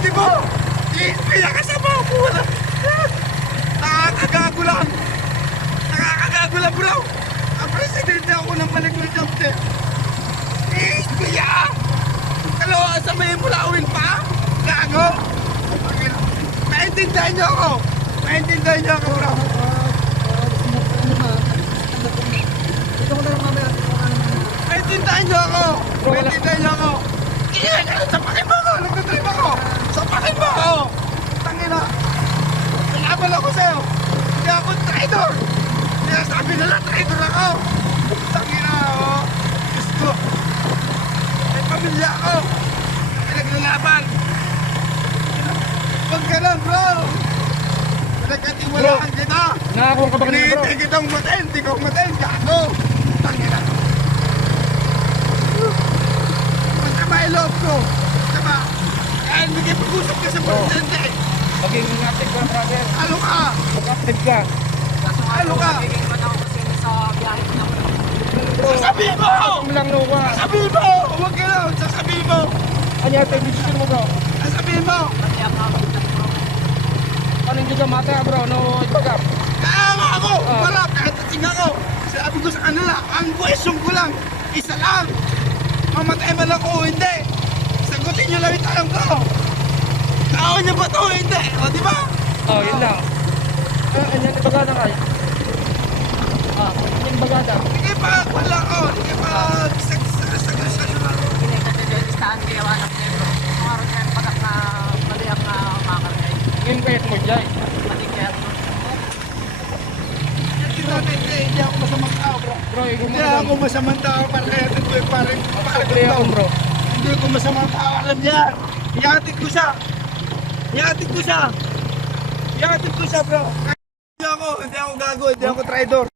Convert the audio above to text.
presidente mo! Pinakasama ko! Nakakagago lang! Nakakagago lang, bro! Ang presidente ako ng Maligurjante! Kaya! Kalawa, sabihin mo lawin pa? Gago! Maintindihan niyo ako! Maintindihan niyo ako, bro! Maintindihan niyo ako! Maintindihan niyo ako! Sapakin mo ako! Nagtatrip ako! Sapakin mo ako! Tangina! Pinabal ako sa'yo! Hindi ako traitor! Kaya sabi nila traitor ako! Tangina ako! Diyos ko! May pamilya ako! Pinaglalaban! Huwag ka lang, bro! Nagkatiwalaan kita! Nakakuha ka ba kanina, bro? Hindi kitang matin! Hindi ko matin! Gago! Tangina! Masama yung loob ko! Masama! Kaya bigay pag-usap ka sa presidente! Maging active ka, brother. Ano ka? Mag-active ka. Ano ka? Sasabihin mo! Ang lang luwa. Sasabihin mo! Huwag ka lang! Sasabihin mo! Ano yung decision mo, bro? Sasabihin mo! Ano yung juga mata, bro? No, ibaga. Kaya nga ako! Wala! Kahit nating ako! Sabi ko sa kanila, ang question ko lang, isa lang! Mamatay man ako o hindi! Sagutin nyo lang yung tanong ko! Tao niya ba ito o hindi? O di ba? Oh, yun lang. Ano yung bagada ka? Ano yung bagada? Sige pa! Wala ko! Sige pa! Sagsagasag lang ako! Ngayon kayat mo dyan. Hindi ako masamang tao, bro. Bro, Hindi ako masamang tao para kaya ito yung parang Sabi ako, bro. Hindi ko masamang tao, alam niya. Ihatid ko siya. Ihatid ko siya. Ihatid ko siya, bro. Hindi ako gago, hindi ako traitor.